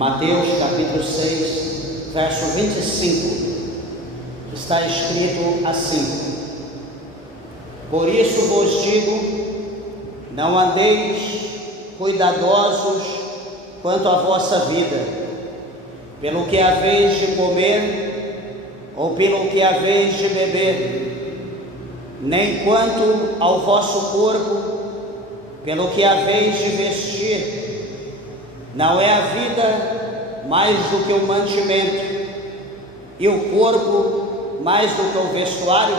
Mateus capítulo 6, verso 25, está escrito assim: Por isso vos digo, não andeis cuidadosos quanto à vossa vida, pelo que haveis de comer ou pelo que haveis de beber, nem quanto ao vosso corpo, pelo que haveis de vestir. Não é a vida mais do que o mantimento, e o corpo mais do que o vestuário?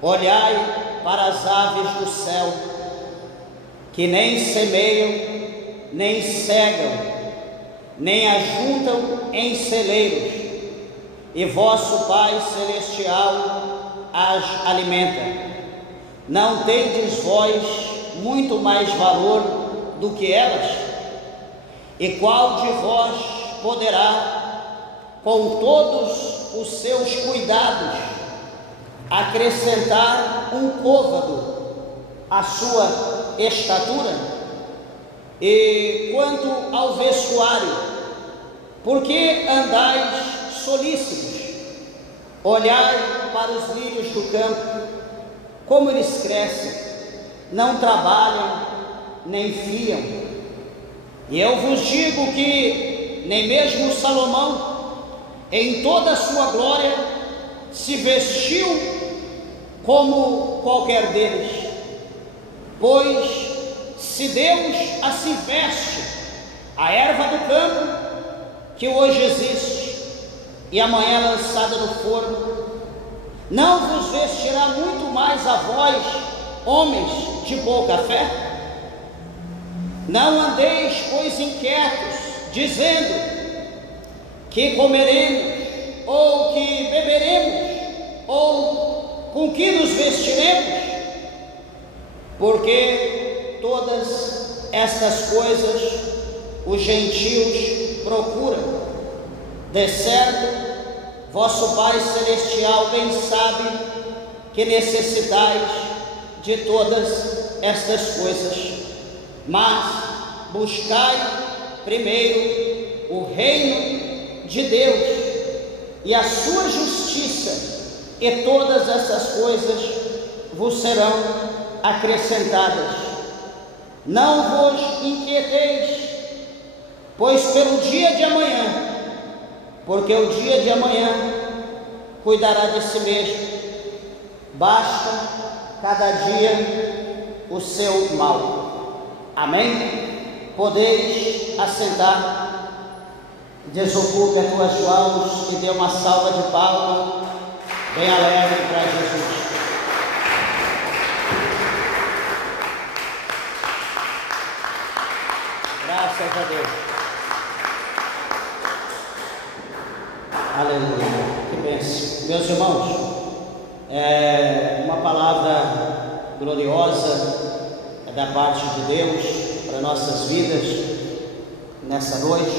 Olhai para as aves do céu, que nem semeiam, nem cegam, nem ajuntam em celeiros, e vosso Pai Celestial as alimenta. Não tendes vós muito mais valor do que elas? E qual de vós poderá, com todos os seus cuidados, acrescentar um côvado à sua estatura? E quanto ao vestuário, por que andais solícitos? Olhai para os lírios do campo, como eles crescem, não trabalham, nem fiam. E eu vos digo que nem mesmo Salomão, em toda a sua glória, se vestiu como qualquer deles. Pois se Deus assim veste a erva do campo, que hoje existe e amanhã é lançada no forno, não vos vestirá muito mais a vós, homens de pouca fé? Não andeis, pois, inquietos, dizendo: que comeremos, ou que beberemos, ou com que nos vestiremos? Porque todas estas coisas os gentios procuram. De certo, vosso Pai Celestial bem sabe que necessitais de todas estas coisas. Mas buscai primeiro o reino de Deus e a sua justiça, e todas essas coisas vos serão acrescentadas. Não vos inquieteis, pois pelo dia de amanhã, porque o dia de amanhã cuidará de si mesmo. Basta cada dia o seu mal. Amém? Podeis assentar. Desocupe as tuas mãos e dê uma salva de palmas bem alegre para Jesus. Graças a Deus. Aleluia. Que bênção. Meus irmãos, uma palavra gloriosa da parte de Deus para nossas vidas nessa noite.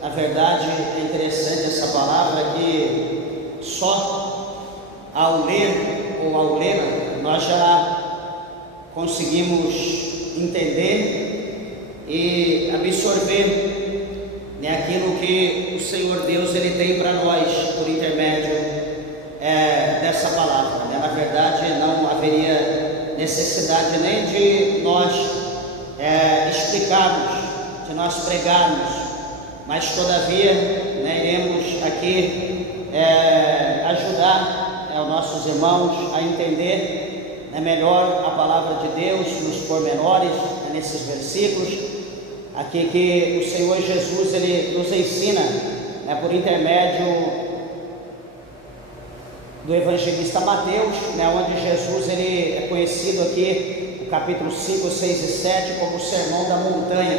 Na verdade, é interessante essa palavra que só ao ler ou ao ler nós já conseguimos entender e absorver, né, aquilo que o Senhor Deus ele tem para nós por intermédio dessa palavra, né? Na verdade, não haveria necessidade nem de nós explicarmos, de nós pregarmos, mas todavia, né, iremos aqui ajudar os nossos irmãos a entender, né, melhor a palavra de Deus nos pormenores, né, nesses versículos aqui que o Senhor Jesus ele nos ensina, né, por intermédio do evangelista Mateus, né, onde Jesus ele é conhecido aqui, no capítulo 5, 6 e 7, como o sermão da montanha,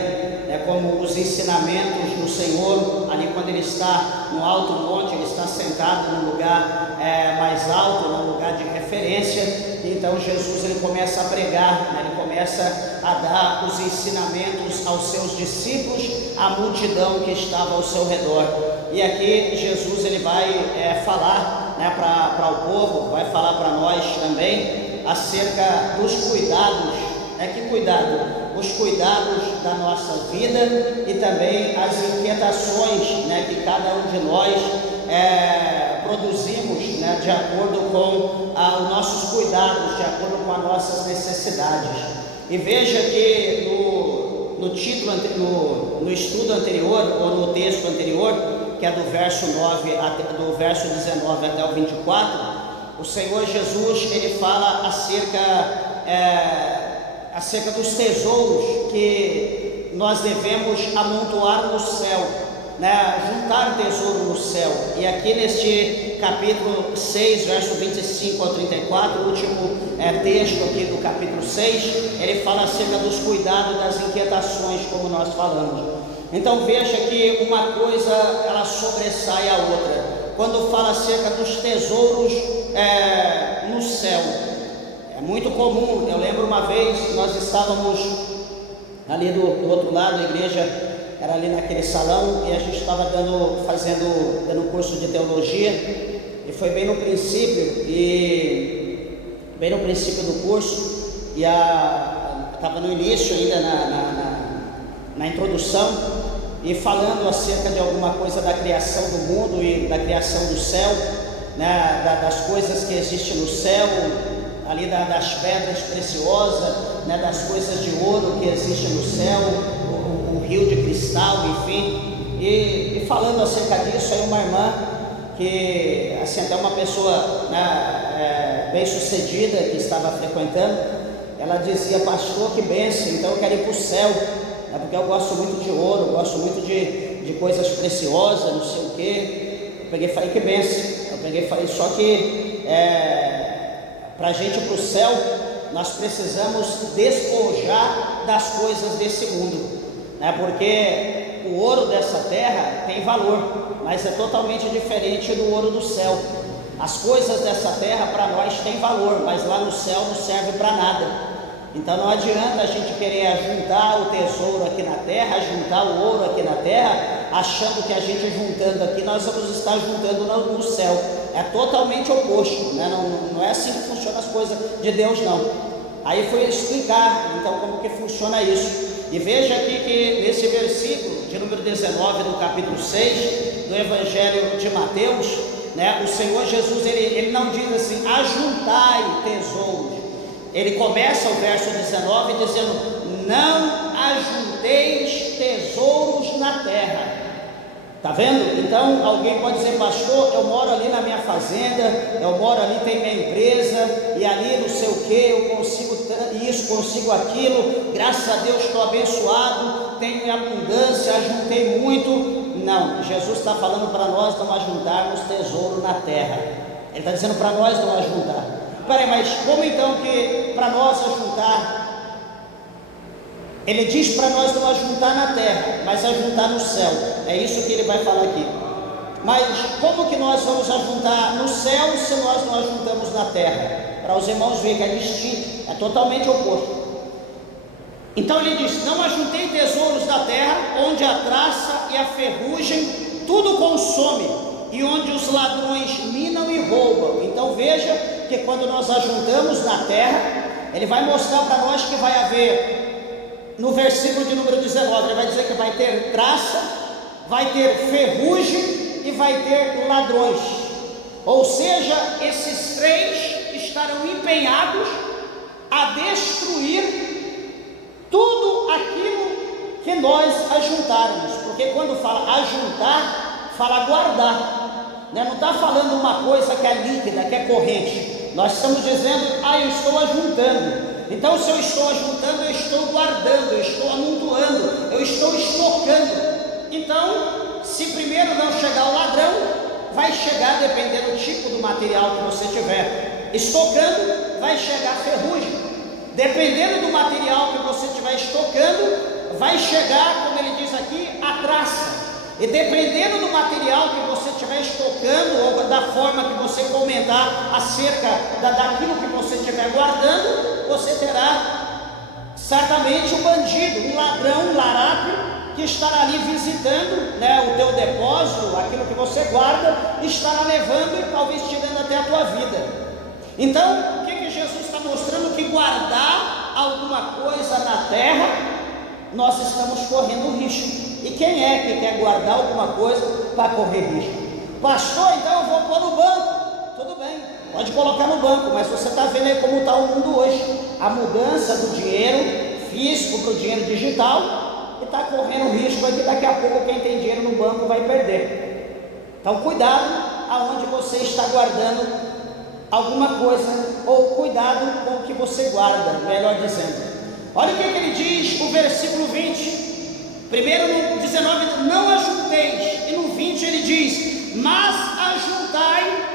né, como os ensinamentos do Senhor, ali quando ele está no alto monte, ele está sentado num lugar mais alto, num lugar de referência. Então Jesus ele começa a pregar, né, ele começa a dar os ensinamentos aos seus discípulos, à multidão que estava ao seu redor. E aqui Jesus ele vai falar, né, para o povo, vai falar para nós também acerca dos cuidados. Que cuidado? os cuidados da nossa vida e também as inquietações, né, que cada um de nós produzimos, né, de acordo com os nossos cuidados, de acordo com as nossas necessidades. E veja que no título, no estudo anterior, ou no texto anterior, que é do verso 9, do verso 19 até o 24, o Senhor Jesus, ele fala acerca dos tesouros que nós devemos amontoar no céu, né? Juntar tesouro no céu. E aqui neste capítulo 6, verso 25 ao 34, o último texto aqui do capítulo 6, ele fala acerca dos cuidados, das inquietações, como nós falamos. Então veja que uma coisa, ela sobressai a outra, quando fala acerca dos tesouros no céu. É muito comum, eu lembro uma vez, nós estávamos ali do outro lado, a igreja era ali naquele salão, e a gente estava dando curso de teologia, e foi bem no princípio do curso, e estava no início ainda na introdução, e falando acerca de alguma coisa da criação do mundo e da criação do céu, né, das coisas que existem no céu, ali das pedras preciosas, né, das coisas de ouro que existem no céu, o rio de cristal, enfim, e falando acerca disso, aí uma irmã, que assim, até uma pessoa, né, bem sucedida, que estava frequentando, ela dizia: pastor, que bênção, então eu quero ir para o céu, né, porque eu gosto muito de ouro, eu gosto muito de coisas preciosas, não sei o que. Eu peguei e falei: que bênção. Eu peguei e falei: só que para a gente ir para o céu, nós precisamos despojar das coisas desse mundo, né? Porque o ouro dessa terra tem valor, mas é totalmente diferente do ouro do céu. As coisas dessa terra para nós têm valor, mas lá no céu não serve para nada. Então não adianta a gente querer ajuntar o tesouro aqui na terra, ajuntar o ouro aqui na terra, achando que a gente juntando aqui, nós vamos estar juntando no céu. É totalmente oposto, né? Não é assim que funcionam as coisas de Deus, não. Aí foi explicar, então, como que funciona isso. E veja aqui que nesse versículo de número 19 do capítulo 6 do Evangelho de Mateus, né, o Senhor Jesus, ele não diz assim: ajuntai tesouros. Ele começa o verso 19 dizendo: não ajunteis tesouros na terra. Está vendo? Então alguém pode dizer: pastor, eu moro ali na minha fazenda, eu moro ali, tem minha empresa, e ali não sei o que, eu consigo isso, consigo aquilo, graças a Deus estou abençoado, tenho minha abundância, ajuntei muito. Não, Jesus está falando para nós não ajuntarmos tesouro na terra. Ele está dizendo para nós não ajuntar. Peraí, mas como então que para nós ajuntar? Ele diz para nós não ajuntar na terra, mas ajuntar no céu. É isso que ele vai falar aqui. Mas como que nós vamos ajuntar no céu se nós não ajuntamos na terra? Para os irmãos verem que é distinto, é totalmente oposto. Então ele diz: não ajuntei tesouros da terra, onde a traça e a ferrugem tudo consome, e onde os ladrões minam e roubam. Então veja que quando nós ajuntamos na terra, ele vai mostrar para nós que vai haver, no versículo de número 19, ele vai dizer que vai ter traça, vai ter ferrugem e vai ter ladrões. Ou seja, esses três estarão empenhados a destruir tudo aquilo que nós ajuntarmos. Porque quando fala ajuntar, fala guardar, né? Não está falando uma coisa que é líquida, que é corrente. Nós estamos dizendo: eu estou ajuntando. Então, se eu estou ajuntando, eu estou guardando, eu estou amontoando, eu estou estocando. Então, se primeiro não chegar o ladrão, vai chegar, dependendo do tipo do material que você tiver estocando, vai chegar ferrugem. Dependendo do material que você estiver estocando, vai chegar, como ele diz aqui, a traça. E dependendo do material que você estiver estocando, ou da forma que você comentar acerca daquilo que você estiver guardando, você terá certamente um bandido, um ladrão, um larápio, que estará ali visitando, né, o teu depósito, aquilo que você guarda, estará levando e talvez tirando até a tua vida. Então, o que Jesus está mostrando? Que guardar alguma coisa na terra, nós estamos correndo risco. E quem é que quer guardar alguma coisa para correr risco? Pastor, então eu vou pôr no banco. Tudo bem, pode colocar no banco, mas você está vendo aí como está o mundo hoje. A mudança do dinheiro físico para o dinheiro digital, e está correndo risco aí que daqui a pouco quem tem dinheiro no banco vai perder. Então cuidado aonde você está guardando alguma coisa, ou cuidado com o que você guarda, melhor dizendo. Olha o que ele diz, o versículo 20, primeiro no 19, não ajunteis, e no 20 ele diz, mas ajuntai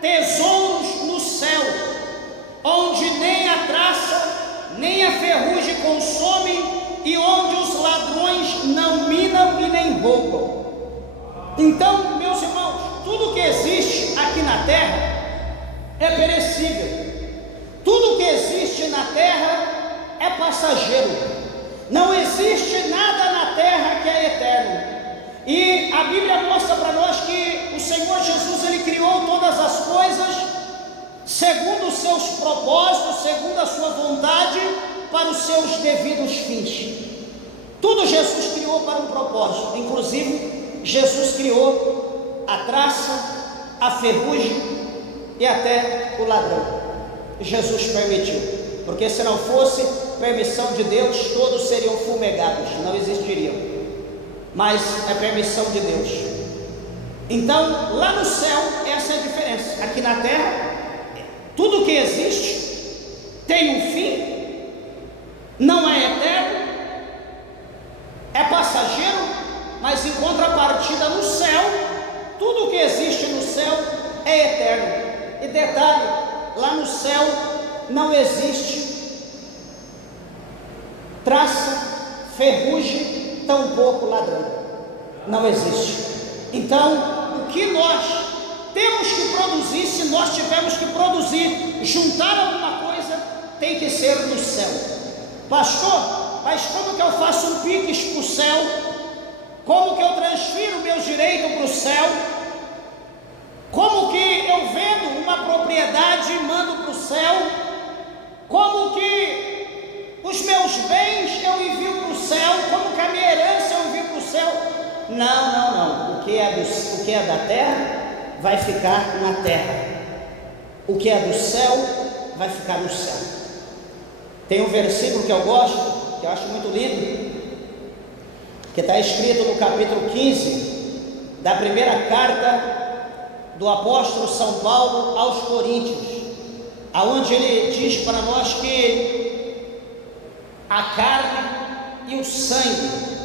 tesouros no céu, onde nem a traça, nem a ferrugem consome, e onde os ladrões não minam e nem roubam. Então, meus irmãos, tudo que existe aqui na terra é perecível, tudo que existe na terra é passageiro, não existe nada na terra que é eterno. E a Bíblia mostra para nós que o Senhor Jesus, Ele criou todas as coisas segundo os seus propósitos, segundo a sua vontade, para os seus devidos fins. Tudo Jesus criou para um propósito, inclusive Jesus criou a traça, a ferrugem e até o ladrão. Jesus permitiu, porque se não fosse permissão de Deus, todos seriam fumegados, não existiriam. Mas é permissão de Deus. Então, lá no céu, essa é a diferença. Aqui na terra, tudo que existe tem um fim, não é eterno, é passageiro, mas em contrapartida no céu, tudo que existe no céu é eterno. E detalhe, lá no céu não existe traça, ferrugem, tampouco ladrão, não existe. Então, o que nós temos que produzir, se nós tivermos que produzir, juntar alguma coisa, tem que ser no céu. Pastor, mas como que eu faço um pix para o céu? Como que eu transfiro meus direitos para o céu? Como que eu vendo uma propriedade e mando para o céu? Como que os meus bens eu envio para o céu? Como que a minha herança eu envio para o céu? Não. O que é da terra vai ficar na terra. O que é do céu vai ficar no céu. Tem um versículo que eu gosto, que eu acho muito lindo, que está escrito no capítulo 15 da primeira carta do apóstolo São Paulo aos Coríntios, aonde ele diz para nós que a carne e o sangue,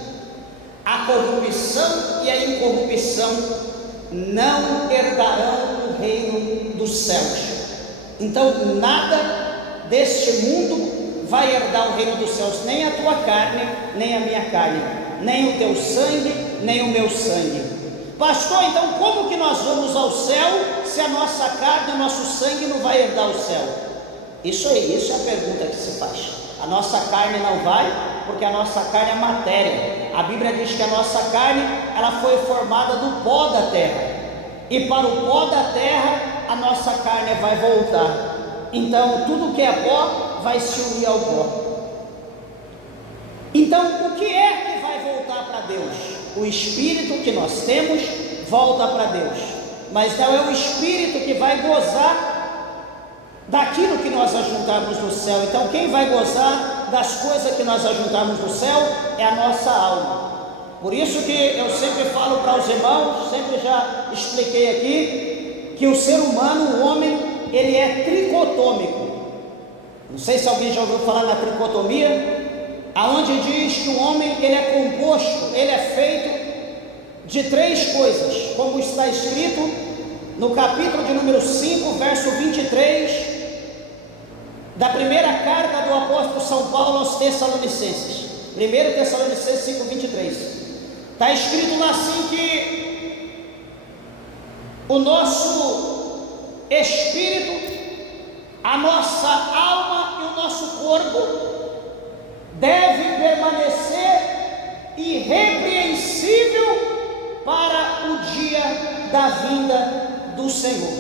a corrupção e a incorrupção não herdarão o reino dos céus. Então nada deste mundo vai herdar o reino dos céus, nem a tua carne, nem a minha carne, nem o teu sangue, nem o meu sangue. Pastor, então como que nós vamos ao céu se a nossa carne, o nosso sangue não vai herdar o céu? Isso aí, isso é a pergunta que se faz. A nossa carne não vai, porque a nossa carne é matéria. A Bíblia diz que a nossa carne, ela foi formada do pó da terra, e para o pó da terra a nossa carne vai voltar. Então tudo que é pó vai se unir ao pó. Então o que é que vai voltar para Deus? O espírito que nós temos volta para Deus, mas não é o espírito que vai gozar daquilo que nós ajuntarmos no céu. Então quem vai gozar das coisas que nós ajuntarmos no céu é a nossa alma. Por isso que eu sempre falo para os irmãos, sempre já expliquei aqui, que o ser humano, o homem, ele é tricotômico. Não sei se alguém já ouviu falar na tricotomia, aonde diz que o homem, ele é composto, ele é feito de 3 coisas, como está escrito no capítulo de número 5, verso 23, da primeira carta do apóstolo São Paulo aos Tessalonicenses. 1 Tessalonicenses 5, 23, está escrito lá assim que o nosso espírito, a nossa alma e o nosso corpo deve permanecer irrepreensível para o dia da vinda do Senhor.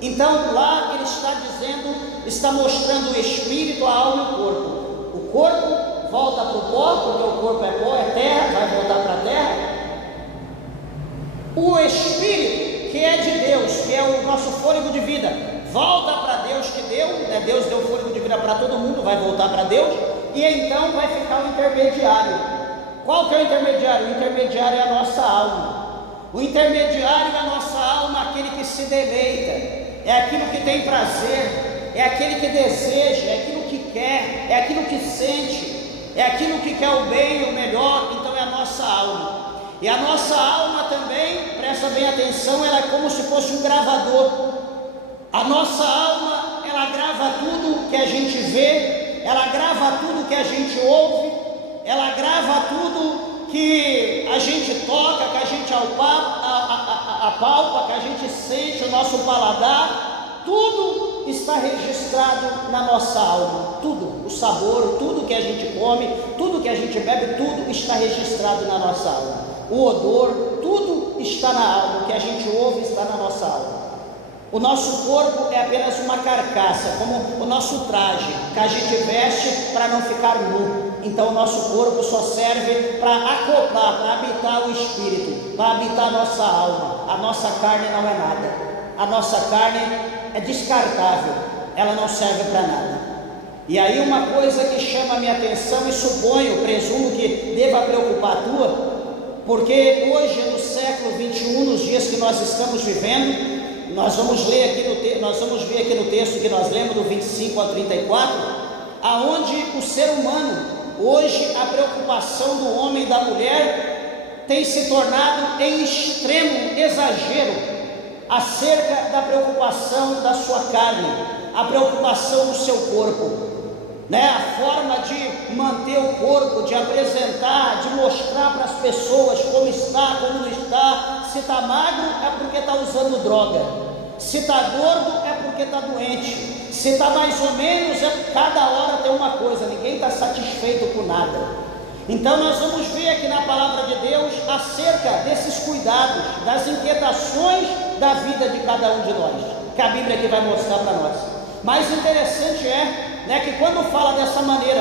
Então lá ele está dizendo, está mostrando o espírito, a alma e o corpo. corpo volta para o pó, porque o corpo é pó, é terra, vai voltar para a terra. O espírito, que é de Deus, que é o nosso fôlego de vida, volta para Deus que deu, né? Deus deu fôlego de vida para todo mundo, vai voltar para Deus, e então vai ficar o intermediário. Qual que é o intermediário? O intermediário é a nossa alma. O intermediário é a nossa alma, aquele que se deleita, é aquilo que tem prazer, é aquele que deseja, é aquilo que quer, é aquilo que sente, é aquilo que quer o bem, o melhor. Então é a nossa alma. E a nossa alma também, presta bem atenção, ela é como se fosse um gravador. A nossa alma, ela grava tudo que a gente vê, ela grava tudo que a gente ouve, ela grava tudo que a gente toca, que a gente apalpa, que a gente sente, o nosso paladar. Tudo está registrado na nossa alma, tudo, o sabor, tudo que a gente come, tudo que a gente bebe, tudo está registrado na nossa alma. O odor, tudo está na alma, o que a gente ouve está na nossa alma. O nosso corpo é apenas uma carcaça, como o nosso traje, que a gente veste para não ficar nu. Então o nosso corpo só serve para acoplar, para habitar o espírito, para habitar a nossa alma. A nossa carne não é nada, a nossa carne é descartável, ela não serve para nada. E aí uma coisa que chama a minha atenção, e suponho, presumo que deva preocupar a tua, porque hoje no século 21, nos dias que nós estamos vivendo, nós vamos ver aqui no texto que nós lemos do 25 ao 34, aonde o ser humano, hoje a preocupação do homem e da mulher tem se tornado em extremo exagero acerca da preocupação da sua carne, a preocupação do seu corpo, né? A forma de manter o corpo, de apresentar, de mostrar para as pessoas como está, como não está. Se está magro é porque está usando droga, se está gordo é porque está doente, se está mais ou menos, cada hora tem uma coisa, ninguém está satisfeito com nada. Então nós vamos ver aqui na palavra de Deus acerca desses cuidados, das inquietações da vida de cada um de nós, que a Bíblia aqui vai mostrar para nós. Mas interessante é, né, que quando fala dessa maneira,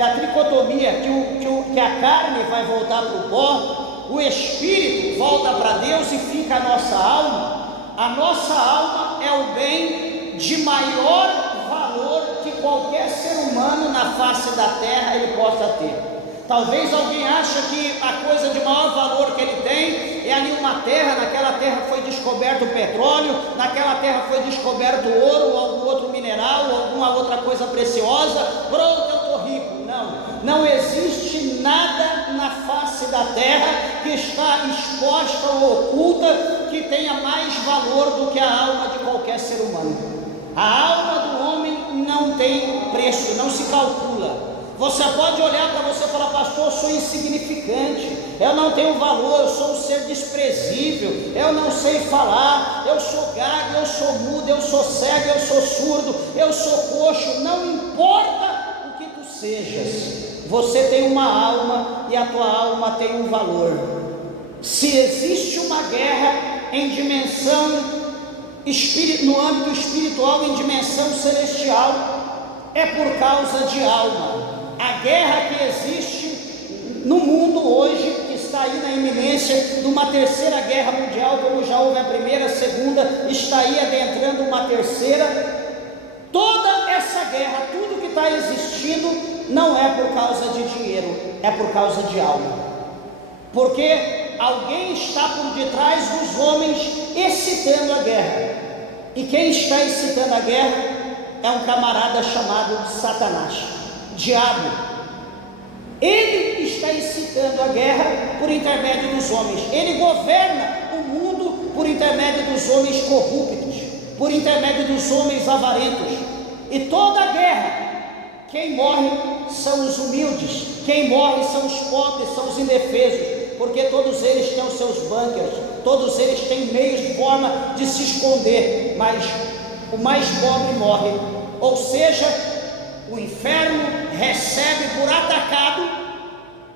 da tricotomia, que a carne vai voltar para o pó, o espírito volta para Deus e fica a nossa alma. A nossa alma é o bem de maior valor que qualquer ser humano na face da terra ele possa ter. Talvez alguém ache que a coisa de maior valor que ele tem é ali uma terra, naquela terra foi descoberto o petróleo, naquela terra foi descoberto o ouro, ou algum outro mineral, ou alguma outra coisa preciosa. Pronto, eu estou rico. Não existe nada na face da terra que está exposta ou oculta que tenha mais valor do que a alma de qualquer ser humano. A alma do homem não tem preço, não se calcula. Você pode olhar para você e falar: pastor, eu sou insignificante, eu não tenho valor, eu sou um ser desprezível, eu não sei falar, eu sou gago, eu sou mudo, eu sou cego, eu sou surdo, eu sou coxo. Não importa o que tu sejas, você tem uma alma e a tua alma tem um valor. Se existe uma guerra em dimensão no âmbito espiritual, em dimensão celestial, é por causa de alma. A guerra que existe no mundo hoje, que está aí na iminência de uma terceira guerra mundial, como já houve a primeira, a segunda, está aí adentrando uma terceira. Toda essa guerra, tudo que está existindo, não é por causa de dinheiro, é por causa de alma. Porque alguém está por detrás dos homens excitando a guerra. E quem está excitando a guerra é um camarada chamado Satanás, diabo. Ele está excitando a guerra por intermédio dos homens. Ele governa o mundo por intermédio dos homens corruptos, por intermédio dos homens avarentos. E toda a guerra, quem morre são os humildes, quem morre são os pobres, são os indefesos, porque todos eles têm os seus bunkers, todos eles têm meios de forma de se esconder, mas o mais pobre morre. Ou seja, o inferno recebe por atacado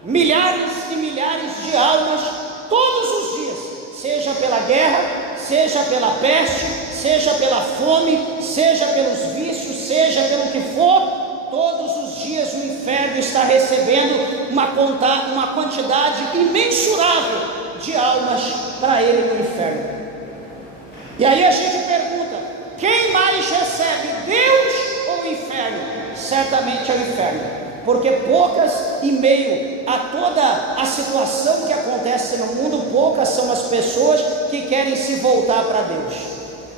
milhares e milhares de almas todos os dias, seja pela guerra, seja pela peste, seja pela fome, seja pelos vícios, seja pelo que for. Todos os dias o inferno está recebendo uma quantidade imensurável de almas para ele no inferno. E aí a gente pergunta: quem mais recebe, Deus ou o inferno? Certamente é o inferno, porque poucas, em meio a toda a situação que acontece no mundo, poucas são as pessoas que querem se voltar para Deus.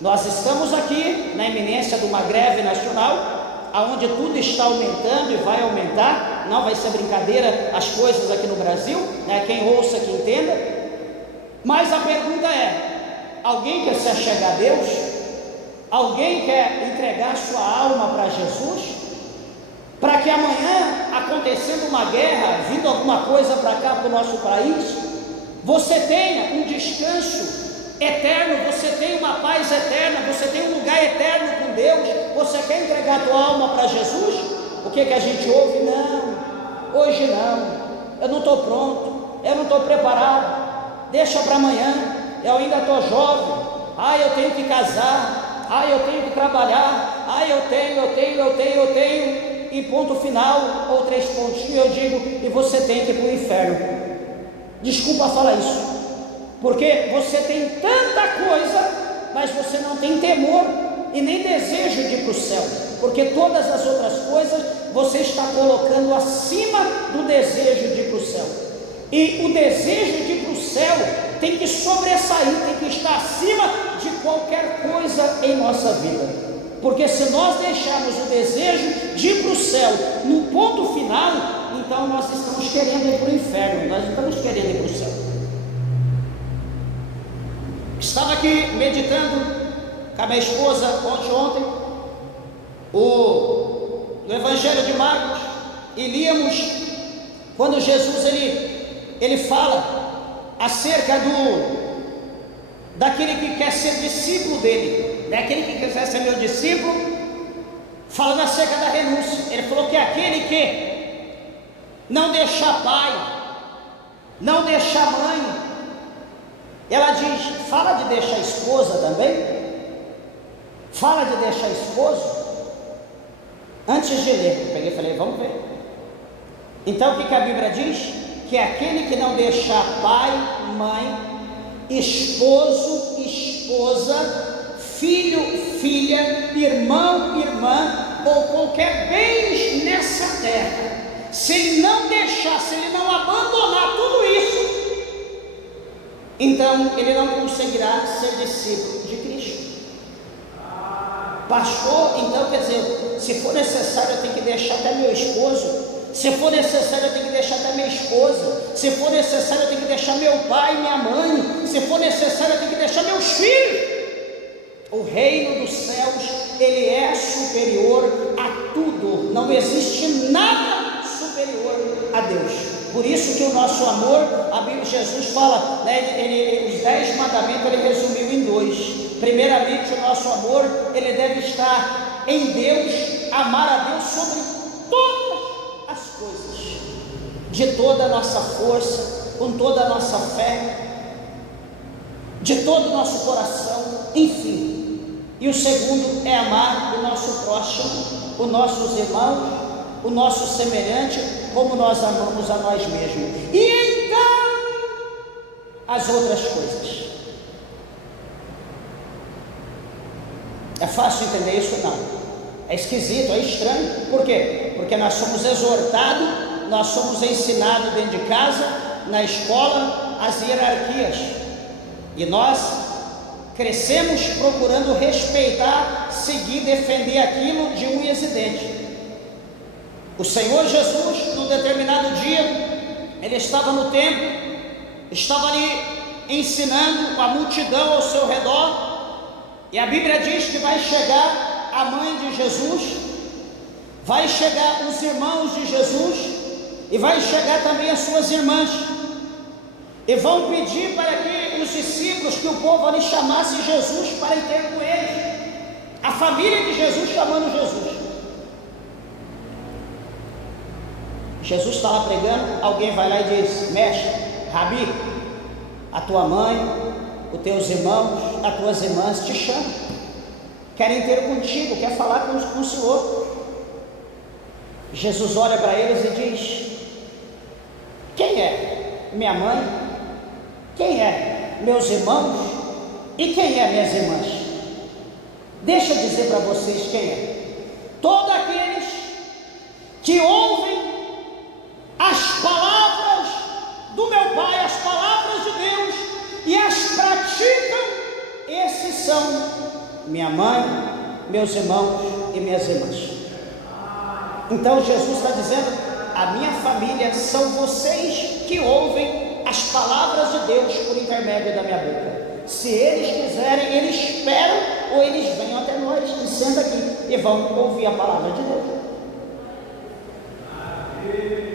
Nós estamos aqui na iminência de uma greve nacional, aonde tudo está aumentando e vai aumentar. Não vai ser brincadeira as coisas aqui no Brasil, né? Quem ouça, que entenda. Mas a pergunta é: alguém quer se achegar a Deus? Alguém quer entregar sua alma para Jesus? Para que amanhã, acontecendo uma guerra, vindo alguma coisa para cá, para o nosso país, você tenha um descanso eterno, você tenha uma paz eterna, você tenha um lugar eterno com Deus. Você quer entregar a tua alma para Jesus? O que a gente ouve? Não, hoje não, eu não estou pronto, eu não estou preparado, deixa para amanhã, eu ainda estou jovem, eu tenho que casar, eu tenho que trabalhar, eu tenho, e ponto final, ou 3 pontinhos, eu digo, e você tem que ir para o inferno. Desculpa falar isso, porque você tem tanta coisa, mas você não tem temor e nem desejo de ir para o céu, porque todas as outras coisas você está colocando acima do desejo de ir para o céu. E o desejo de ir para o céu tem que sobressair, tem que estar acima de qualquer coisa em nossa vida. Porque se nós deixarmos o desejo de ir para o céu no ponto final, então nós estamos querendo ir para o inferno, nós estamos querendo ir para o céu. Estava aqui meditando com a minha esposa ontem o Evangelho de Marcos, e líamos quando Jesus ele fala acerca daquele que quer ser discípulo dele, daquele que quer ser meu discípulo, falando acerca da renúncia. Ele falou que aquele que não deixar pai, não deixar mãe, ela diz, fala de deixar esposa também, fala de deixar esposo. Antes de ler, eu peguei e falei, vamos ver. Então o que a Bíblia diz? Que aquele que não deixar pai, mãe, esposo, esposa, filho, filha, irmão, irmã, ou qualquer bem nessa terra, se ele não deixar, se ele não abandonar tudo isso, então ele não conseguirá ser discípulo de Cristo. Pastor, então quer dizer, se for necessário eu tenho que deixar até meu esposo, se for necessário eu tenho que deixar até minha esposa, se for necessário eu tenho que deixar meu pai, minha mãe, se for necessário eu tenho que deixar meus filhos. O reino dos céus, ele é superior a tudo, não existe nada superior a Deus. Por isso que o nosso amor, a Bíblia, Jesus fala, né, os 10 mandamentos ele resumiu em 2. Primeiramente, o nosso amor, ele deve estar em Deus, amar a Deus sobre todas as coisas, de toda a nossa força, com toda a nossa fé, de todo o nosso coração, enfim. E o segundo é amar o nosso próximo, os nossos irmãos, o nosso semelhante, como nós amamos a nós mesmos. E então, as outras coisas. É fácil entender isso? Não. É esquisito, é estranho. Por quê? Porque nós somos exortados, nós somos ensinados dentro de casa, na escola, as hierarquias. E nós crescemos procurando respeitar, seguir, defender aquilo de unhas e dentes. O Senhor Jesus, num determinado dia, ele estava no templo, estava ali ensinando a multidão ao seu redor, e a Bíblia diz que vai chegar a mãe de Jesus, vai chegar os irmãos de Jesus, e vai chegar também as suas irmãs, e vão pedir para que os discípulos, que o povo ali chamasse Jesus para ir ter com eles, a família de Jesus chamando Jesus. Jesus está lá pregando, alguém vai lá e diz, mestre, Rabi, a tua mãe, os teus irmãos, as tuas irmãs te chamam, querem ter contigo, quer falar com o Senhor. Jesus olha para eles e diz: quem é minha mãe? Quem é meus irmãos? E quem é minhas irmãs? Deixa eu dizer para vocês quem é. Todos aqueles que ouvem as palavras do meu Pai, as palavras de Deus, e as praticam, esses são minha mãe, meus irmãos e minhas irmãs. Então Jesus está dizendo: a minha família são vocês que ouvem as palavras de Deus por intermédio da minha boca. Se eles quiserem, eles esperam, ou eles venham até nós e sentam aqui e vão ouvir a palavra de Deus.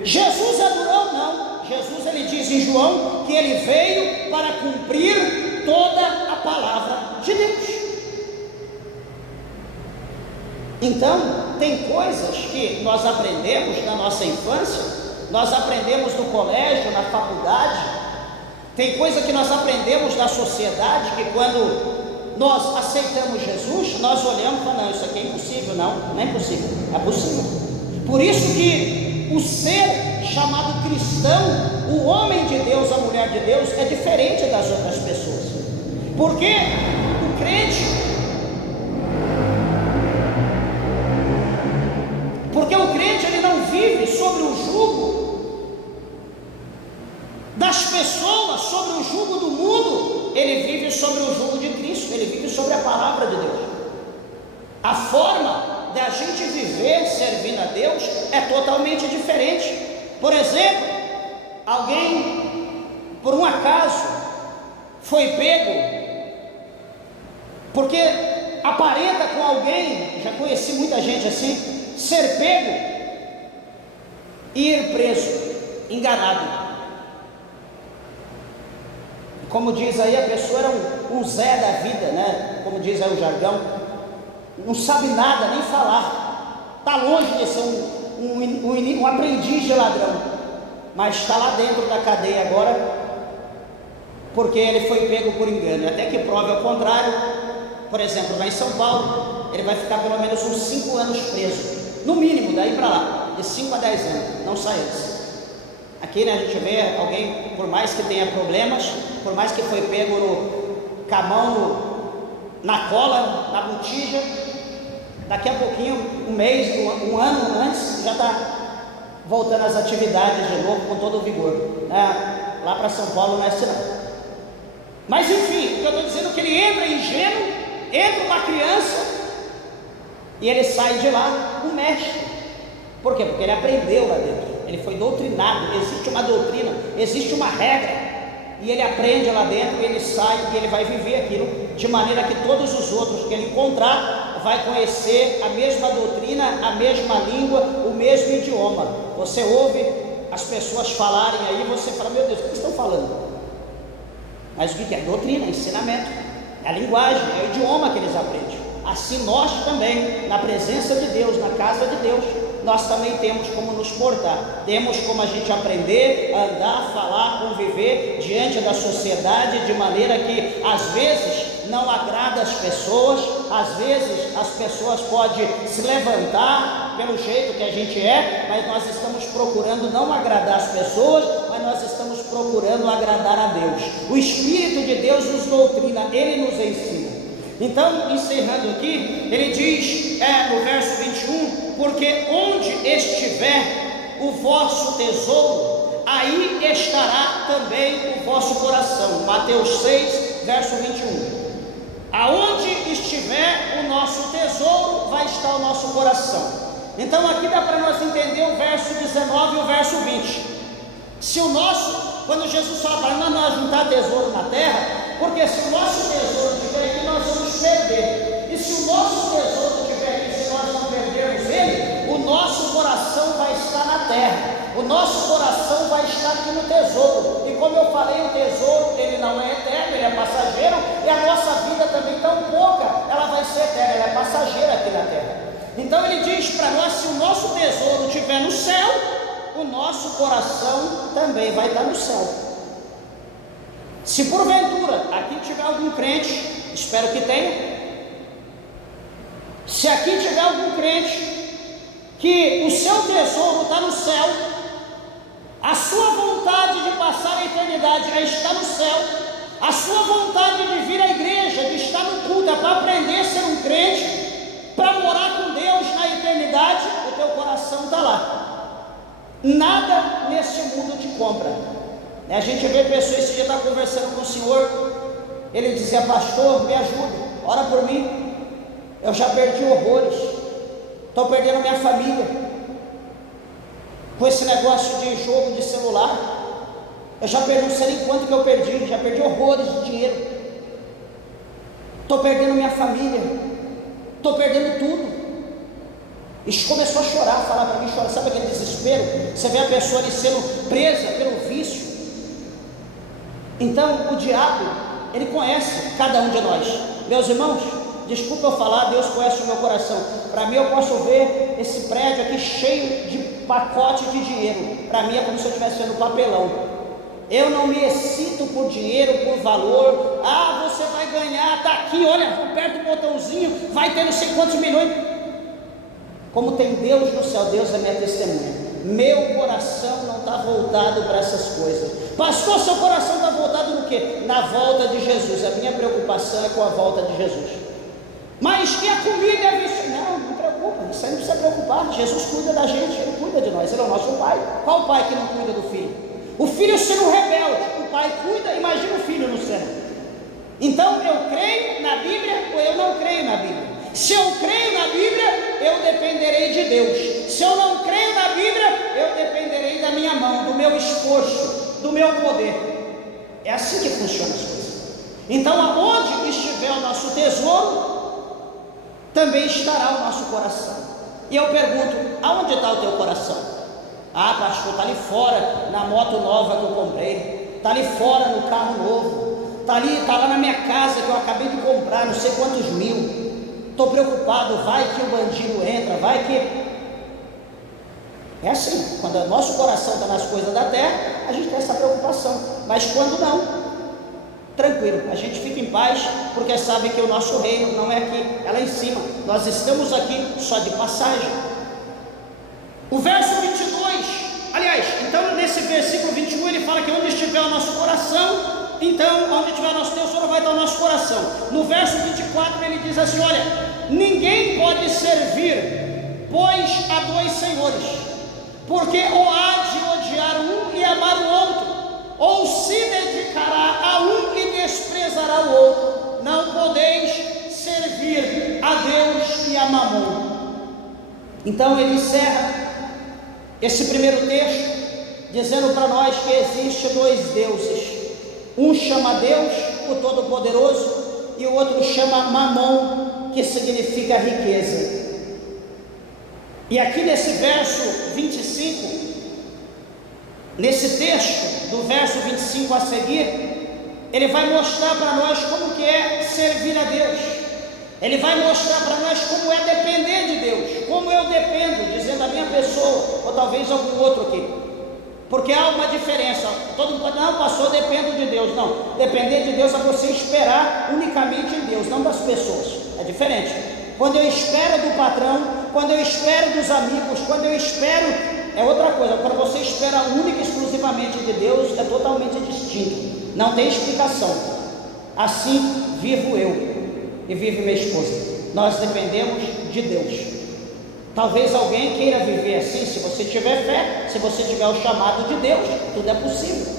Jesus é durão? Não. Jesus, ele diz em João que ele veio para cumprir toda a palavra de Deus. Então, tem coisas que nós aprendemos na nossa infância, nós aprendemos no colégio, na faculdade, tem coisa que nós aprendemos na sociedade, que quando nós aceitamos Jesus, nós olhamos e falamos: não, isso aqui é impossível. Não é impossível, é possível. Por isso que o ser chamado cristão, o homem de Deus, a mulher de Deus, é diferente das outras pessoas. Porque o crente ele não vive sobre o jugo das pessoas, sobre o jugo do mundo, ele vive sobre o jugo de Cristo, ele vive sobre a palavra de Deus. A forma da gente viver servindo a Deus é totalmente diferente. Por exemplo, alguém, por um acaso, foi pego, porque aparenta com alguém, já conheci muita gente assim, ser pego e ir preso, enganado. Como diz aí, a pessoa era um Zé da vida, né? Como diz aí o jargão, não sabe nada, nem falar, está longe de ser um aprendiz de ladrão, mas está lá dentro da cadeia agora, porque ele foi pego por engano. Até que prove ao contrário. Por exemplo, lá em São Paulo, ele vai ficar pelo menos uns 5 anos preso, no mínimo, daí para lá, de 5 a 10 anos, não sai antes. Aqui, né, a gente vê alguém, por mais que tenha problemas, por mais que foi pego com a mão na cola, na botija, daqui a pouquinho, um mês, um ano antes, já está voltando às atividades de novo, com todo o vigor, né? Lá para São Paulo não é assim não. Mas enfim, o que eu estou dizendo é que ele entra ingênuo, entra uma criança, e ele sai de lá um mestre. Por quê? Porque ele aprendeu lá dentro, ele foi doutrinado, existe uma doutrina, existe uma regra, e ele aprende lá dentro, e ele sai, e ele vai viver aquilo, de maneira que todos os outros que ele encontrar, vai conhecer a mesma doutrina, a mesma língua, o mesmo idioma. Você ouve as pessoas falarem aí, você fala: meu Deus, o que estão falando? Mas o que é? Doutrina, ensinamento, é a linguagem, é o idioma que eles aprendem. Assim nós também, na presença de Deus, na casa de Deus, nós também temos como nos portar, temos como a gente aprender, andar, falar, conviver diante da sociedade, de maneira que às vezes não agrada as pessoas, às vezes as pessoas podem se levantar pelo jeito que a gente é, mas nós estamos procurando não agradar as pessoas, mas nós estamos procurando agradar a Deus. O Espírito de Deus nos doutrina, Ele nos ensina. Então, encerrando aqui, ele diz no verso 21, porque onde estiver o vosso tesouro, aí estará também o vosso coração. Mateus 6, verso 21. Aonde estiver o nosso tesouro, vai estar o nosso coração. Então aqui dá para nós entender o verso 19 e o verso 20. Se o nosso, quando Jesus fala para nós juntar tesouro na terra, porque se o nosso tesouro estiver aqui, nós vamos perder. E se o nosso tesouro estiver aqui, se nós não perdermos ele, o nosso coração vai estar na terra. O nosso coração vai estar aqui no tesouro. E como eu falei, o tesouro, ele não é eterno, ele é passageiro. E a nossa vida também tão pouca, ela vai ser eterna, ela é passageira aqui na terra. Então ele diz para nós, se o nosso tesouro estiver no céu, o nosso coração também vai estar no céu. Se porventura aqui tiver algum crente, espero que tenha, se aqui tiver algum crente que o seu tesouro está no céu, a sua vontade de passar a eternidade já está no céu, a sua vontade de vir à igreja, de estar no culto, é para aprender a ser um crente, para morar com Deus na eternidade, o teu coração está lá. Nada nesse mundo te compra. A gente vê pessoas, esse dia está conversando com o senhor, ele dizia: pastor, me ajuda, ora por mim, eu já perdi horrores, estou perdendo minha família, com esse negócio de jogo de celular, eu já perdi, não sei nem quanto que eu perdi, já perdi horrores de dinheiro, estou perdendo minha família, estou perdendo tudo. E começou a chorar, falar para mim, chora, sabe aquele desespero? Você vê a pessoa ali sendo presa pelo vício. Então o diabo, ele conhece cada um de nós. Meus irmãos, desculpa eu falar, Deus conhece o meu coração. Para mim, eu posso ver esse prédio aqui cheio de pacote de dinheiro. Para mim é como se eu estivesse vendo papelão. Eu não me excito por dinheiro, por valor. Ah, você vai ganhar, está aqui, olha, aperta o botãozinho, vai ter não sei quantos milhões. Como tem Deus no céu, Deus é minha testemunha. Meu coração não está voltado para essas coisas. Pastor, seu coração está voltado no quê? Na volta de Jesus. A minha preocupação é com a volta de Jesus. Mas que a comida é vício? Não preocupa, isso aí não precisa preocupar. Jesus cuida da gente, Ele cuida de nós, Ele é o nosso Pai. Qual pai que não cuida do filho? O filho sendo rebelde, o pai cuida, imagina o filho no céu. Então eu creio na Bíblia ou eu não creio na Bíblia? Se eu creio na Bíblia, eu dependerei de Deus. Se eu não creio na Bíblia, eu dependerei da minha mão, do meu esforço, do meu poder. É assim que funcionam as coisas. Então, aonde estiver o nosso tesouro, também estará o nosso coração. E eu pergunto: aonde está o teu coração? Ah, pastor, está ali fora, na moto nova que eu comprei, está ali fora no carro novo, está lá na minha casa que eu acabei de comprar, não sei quantos mil. Estou preocupado, vai que o bandido entra, vai que... É assim, quando o nosso coração está nas coisas da terra, a gente tem essa preocupação. Mas quando não, tranquilo, a gente fica em paz, porque sabe que o nosso reino não é aqui, é lá em cima. Nós estamos aqui só de passagem. O verso 22, aliás, então nesse versículo 21 ele fala que onde estiver o nosso coração, então onde estiver o nosso tesouro vai estar o nosso coração. No verso 24 ele diz assim: olha, ninguém pode servir, pois a dois senhores, porque ou há de odiar um e amar o outro, ou se dedicará a um e desprezará o outro. Não podeis servir a Deus e a Mamon. Então ele encerra esse primeiro texto dizendo para nós que existe dois deuses. Um chama Deus, o Todo-Poderoso, e o outro chama Mamon, que significa riqueza. E aqui nesse verso 25, nesse texto do verso 25 a seguir, ele vai mostrar para nós como que é servir a Deus. Ele vai mostrar para nós como é depender de Deus, como eu dependo, dizendo a minha pessoa, ou talvez algum outro aqui. Porque há uma diferença. Todo mundo pode, não, pastor, eu dependo de Deus. Não, depender de Deus é você esperar unicamente em Deus, não das pessoas. É diferente. Quando eu espero do patrão, quando eu espero dos amigos, quando eu espero, é outra coisa. Quando você espera única e exclusivamente de Deus, é totalmente distinto. Não tem explicação. Assim vivo eu e vive minha esposa. Nós dependemos de Deus. Talvez alguém queira viver assim. Se você tiver fé, se você tiver o chamado de Deus, tudo é possível.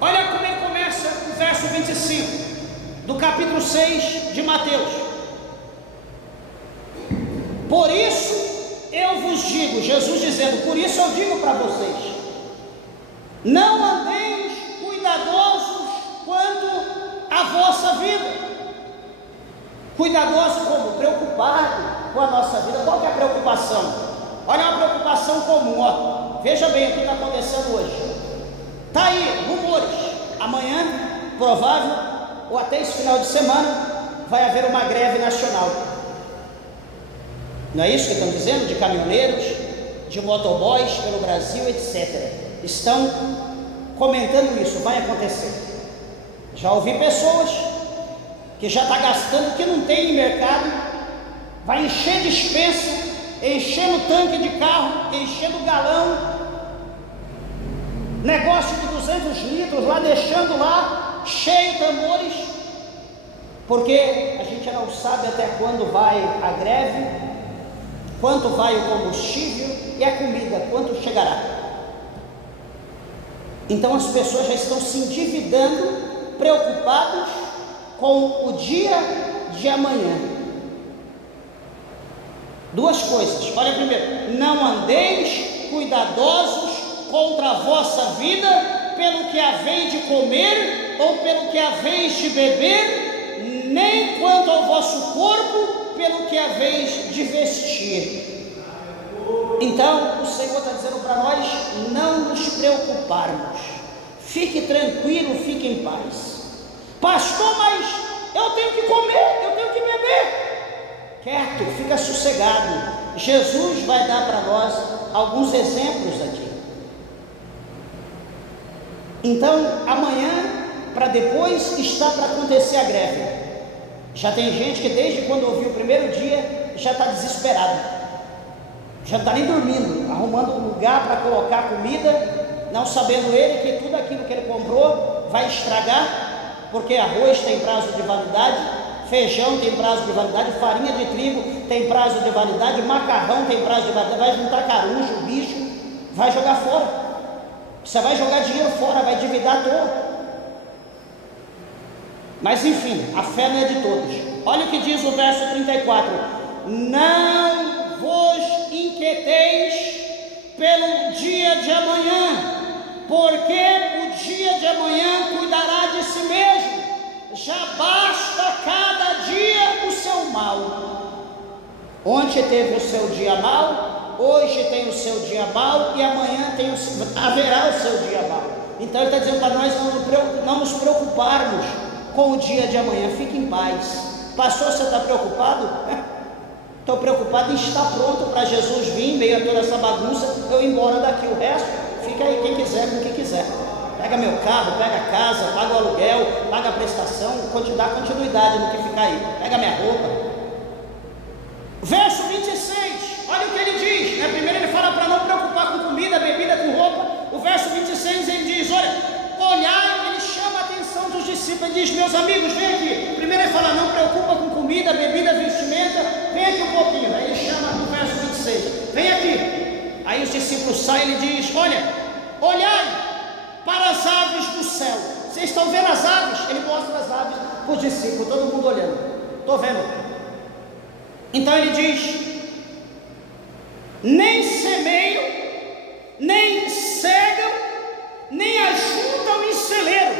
Olha como ele começa o verso 25 do capítulo 6 de Mateus. Por isso eu vos digo, Jesus dizendo, por isso eu digo para vocês, não andeis cuidadosos quanto à vossa vida. Cuidadoso como? Preocupado com a nossa vida. Qual que é a preocupação? Olha, uma preocupação comum, ó. Veja bem o que está acontecendo hoje. Está aí, rumores. Amanhã, provável, ou até esse final de semana, vai haver uma greve nacional. Não é isso que estão dizendo? De caminhoneiros, de motoboys pelo Brasil, etc. Estão comentando isso, vai acontecer. Já ouvi pessoas que já está gastando o que não tem em mercado, vai encher dispensa enchendo tanque de carro, enchendo galão, negócio de 200 litros lá, deixando lá, cheio de tambores, porque a gente não sabe até quando vai a greve, quanto vai o combustível e a comida, quanto chegará. Então as pessoas já estão se endividando, preocupados com o dia de amanhã. Duas coisas, olha primeiro: não andeis cuidadosos contra a vossa vida, pelo que haveis de comer, ou pelo que haveis de beber, nem quanto ao vosso corpo, pelo que haveis de vestir. Então o Senhor está dizendo para nós não nos preocuparmos. Fique tranquilo, fique em paz. Pastor, mas eu tenho que comer, eu tenho que beber. Quieto, fica sossegado. Jesus vai dar para nós alguns exemplos aqui. Então amanhã, para depois, está para acontecer a greve. Já tem gente que desde quando ouviu o primeiro dia já está desesperado, já está nem dormindo, arrumando um lugar para colocar comida, não sabendo ele que tudo aquilo que ele comprou vai estragar, porque arroz tem prazo de validade, feijão tem prazo de validade, farinha de trigo tem prazo de validade, macarrão tem prazo de validade, vai juntar carujo, bicho, vai jogar fora. Você vai jogar dinheiro fora, vai endividar à toa. Mas enfim, a fé não é de todos. Olha o que diz o verso 34: não vos inquieteis pelo dia de amanhã, porque o dia de amanhã cuidará de si mesmo. Já basta cada dia o seu mal. Ontem teve o seu dia mal, hoje tem o seu dia mal, e amanhã haverá o seu dia mal. Então ele está dizendo para nós não nos preocuparmos com o dia de amanhã. Fique em paz. Pastor, você está preocupado? Estou preocupado em estar pronto para Jesus vir, meio a toda essa bagunça, eu ir embora daqui. O resto, fica aí quem quiser com o que quiser. Pega meu carro, pega a casa, paga o aluguel, paga a prestação, dá continuidade no que ficar aí. Pega minha roupa. Verso 26, olha o que ele diz, né? Primeiro ele fala para não preocupar com comida, bebida, com roupa. O verso 26 ele diz, olha, olhai, ele chama a atenção dos discípulos e diz, meus amigos, vem aqui. Primeiro ele fala, não preocupa com comida, bebida, vestimenta, vem aqui um pouquinho. Aí ele chama no verso 26, vem aqui. Aí os discípulos saem e ele diz, olha, olhai para as aves do céu. Vocês estão vendo as aves? Ele mostra as aves para os discípulos, todo mundo olhando. Estou vendo. Então ele diz, nem semeiam, nem cegam, nem ajuntam em celeiro,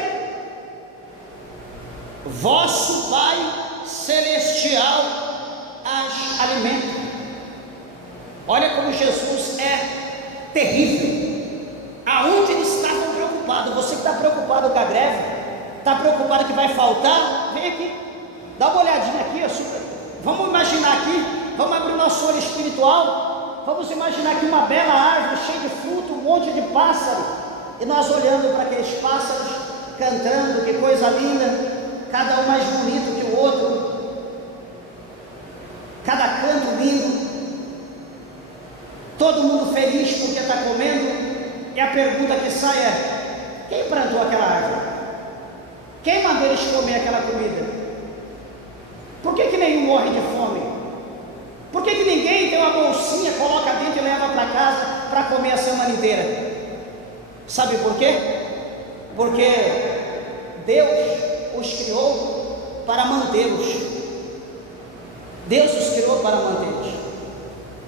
vosso Pai Celestial as alimenta. Olha como Jesus é terrível. Aonde eles estavam preocupados? Você que está preocupado com a greve, está preocupado que vai faltar? Vem aqui, dá uma olhadinha aqui, vamos imaginar aqui, vamos abrir o nosso olho espiritual, vamos imaginar aqui uma bela árvore cheia de fruto, um monte de pássaro, e nós olhando para aqueles pássaros, cantando, que coisa linda, cada um mais bonito que o outro, cada canto lindo, todo mundo feliz porque está comendo, e a pergunta que sai é, quem plantou aquela árvore? Quem mandou eles comer aquela comida? Por que nenhum morre de fome? Por que ninguém tem uma bolsinha, coloca dentro e leva para casa para comer a semana inteira? Sabe por quê? Porque Deus os criou para mantê-los. Deus os criou para mantê-los.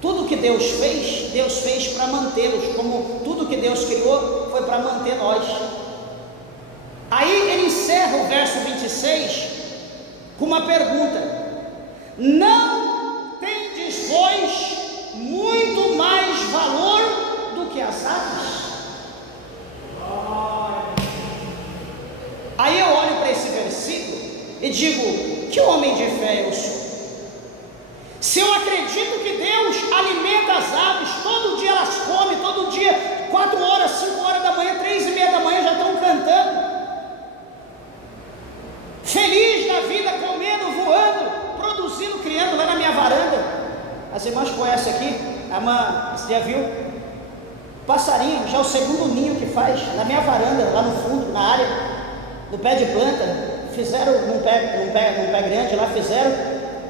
Tudo que Deus fez para mantê-los. Como tudo que Deus criou foi para manter nós. Aí ele encerra o verso 26 com uma pergunta: não tendes vós muito mais valor do que as aves? Aí eu olho para esse versículo e digo, que homem de fé eu sou? Se eu acredito que Deus alimenta as aves, todo dia elas comem, todo dia, 4 horas, 5 horas da manhã, 3:30 da manhã já estão cantando, feliz da vida, comendo, voando, produzindo, criando lá na minha varanda. As irmãs conhecem aqui, Você já viu? Passarinho, já é o segundo ninho que faz, na minha varanda, lá no fundo, na área, no pé de planta. Fizeram num pé grande lá,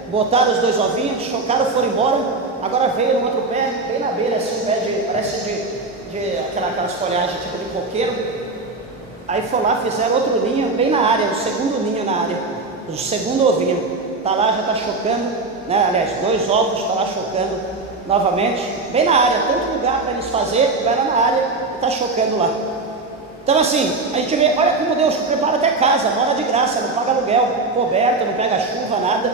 botaram os 2 ovinhos, chocaram, foram embora. Agora veio no outro pé, bem na beira, assim, um pé parece de aquelas folhagens tipo de coqueiro. Aí foram lá, fizeram outro ninho, bem na área, o segundo ninho na área, o segundo ovinho. Está lá, já está chocando, né? Aliás, 2 ovos, está lá chocando novamente, bem na área, tanto lugar para eles fazer, vai lá na área, está chocando lá. Então assim, a gente vê, olha como Deus prepara até casa, mora de graça, não paga aluguel, coberta, não pega chuva, nada.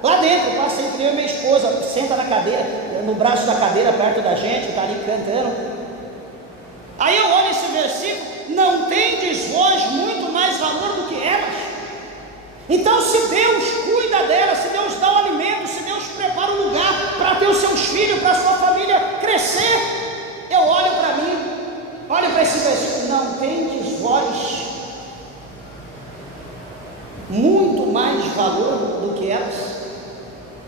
Lá dentro, passa entre eu e minha esposa, senta na cadeira, no braço da cadeira, perto da gente, está ali cantando. Aí eu olho esse versículo, não tendes vós muito mais valor do que elas? Então se Deus cuida delas, se Deus dá o alimento, se Deus prepara um lugar para ter os seus filhos, para a sua família crescer, eu olho para mim, olho para esse versículo, não tendes vós muito mais valor do que elas?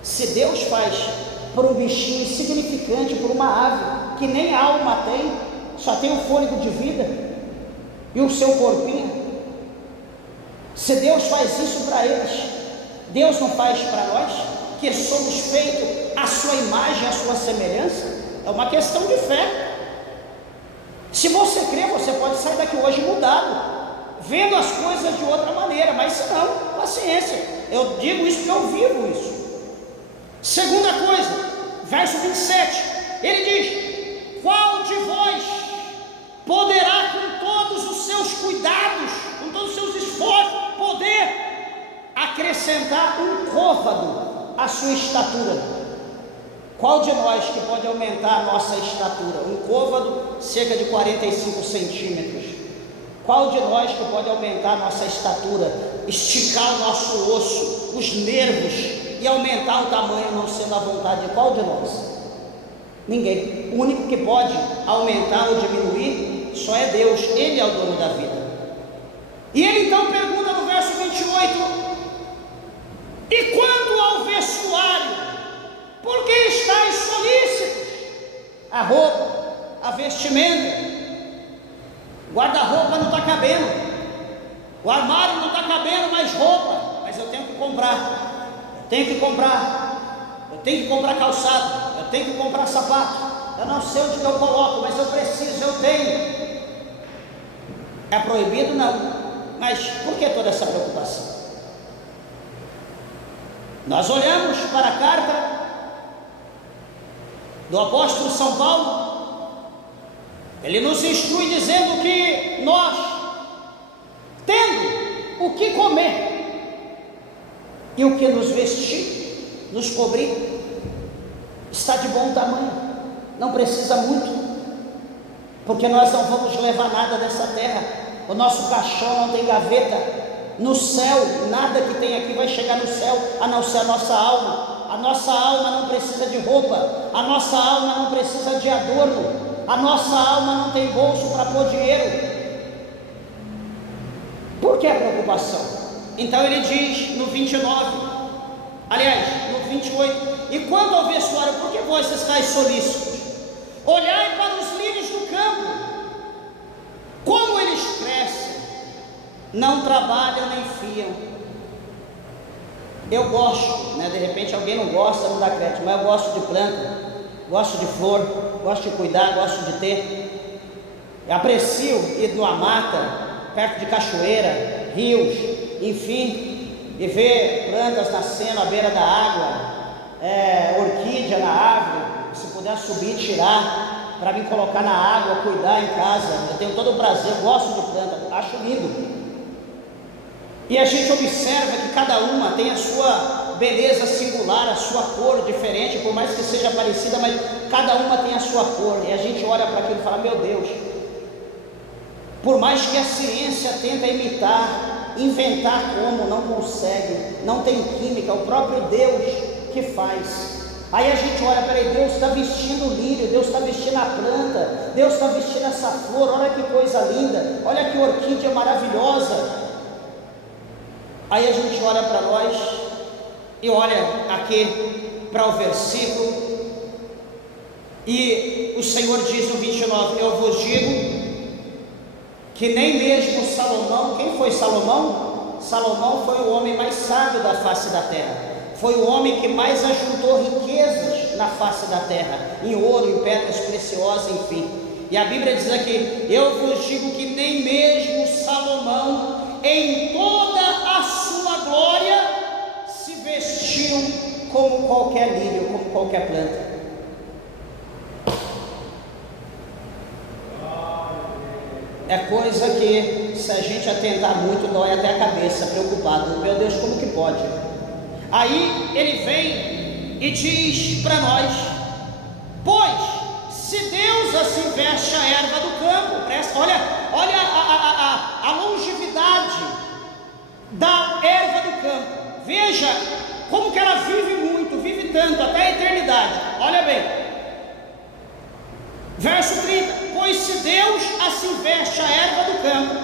Se Deus faz por um bichinho insignificante, por uma ave que nem alma tem, só tem o fôlego de vida e o seu corpinho, se Deus faz isso para eles, Deus não faz para nós, que somos feitos à sua imagem, à sua semelhança? É uma questão de fé. Se você crê, você pode sair daqui hoje mudado, vendo as coisas de outra maneira, mas se não, paciência, eu digo isso porque eu vivo isso. Segunda coisa, verso 27, ele diz: qual de vós poderá com todos os seus cuidados, com todos os seus esforços, poder acrescentar um côvado à sua estatura? Qual de nós que pode aumentar a nossa estatura? Um côvado, cerca de 45 centímetros. Qual de nós que pode aumentar a nossa estatura, esticar o nosso osso, os nervos e aumentar o tamanho, não sendo a vontade de qual de nós? Ninguém. O único que pode aumentar ou diminuir só é Deus, Ele é o dono da vida. E ele então pergunta no verso 28: e quanto ao vestuário, por que estáis solícitos? A roupa, a vestimenta, guarda-roupa não está cabendo, o armário não está cabendo mais roupa, mas eu tenho que comprar, eu tenho que comprar calçado, eu tenho que comprar sapato, eu não sei onde que eu coloco, mas eu preciso, eu tenho. É proibido? Não, mas por que toda essa preocupação? Nós olhamos para a carta do apóstolo São Paulo, ele nos instrui dizendo que nós, tendo o que comer e o que nos vestir, nos cobrir, está de bom tamanho, não precisa muito, porque nós não vamos levar nada dessa terra, o nosso caixão não tem gaveta. No céu, nada que tem aqui vai chegar no céu, a não ser a nossa alma. A nossa alma não precisa de roupa, a nossa alma não precisa de adorno, a nossa alma não tem bolso para pôr dinheiro. Por que a preocupação? Então ele diz no 29, aliás, no 28, e quanto ao vestuário, por que vós estáis solícitos? Olhai para os lírios do campo, como eles crescem, não trabalham nem fiam. Eu gosto, né? De repente alguém não gosta, não dá crédito, mas eu gosto de planta, gosto de flor, gosto de cuidar, gosto de ter. Eu aprecio ir numa mata, perto de cachoeira, rios, enfim, e ver plantas nascendo à beira da água, orquídea na árvore, se puder subir, tirar, para me colocar na água, cuidar em casa. Eu tenho todo o prazer, eu gosto de planta, acho lindo. E a gente observa que cada uma tem a sua beleza singular, a sua cor diferente, por mais que seja parecida, mas cada uma tem a sua cor, e a gente olha para aquilo e fala: meu Deus, por mais que a ciência tenta imitar, inventar como, não consegue, não tem química, o próprio Deus que faz. Aí a gente olha, peraí, Deus está vestindo o lírio, Deus está vestindo a planta, Deus está vestindo essa flor, olha que coisa linda, olha que orquídea maravilhosa. Aí a gente olha para nós e olha aqui para o versículo E o Senhor diz no 29: eu vos digo que nem mesmo Salomão, quem foi Salomão? Salomão foi o homem mais sábio da face da terra, foi o homem que mais ajuntou riquezas na face da terra, em ouro, em pedras preciosas, enfim. E a Bíblia diz aqui: eu vos digo que nem mesmo Salomão, em toda a sua glória, se vestiu como qualquer lírio, como qualquer planta. É coisa que, se a gente atentar muito, dói até a cabeça, preocupado. Meu Deus, como que pode? Aí ele vem e diz para nós: pois se Deus assim veste a erva do campo, presta, olha a longevidade da erva do campo, veja como que ela vive muito, vive tanto, até a eternidade. Olha bem, verso 30: pois se Deus assim veste a erva do campo,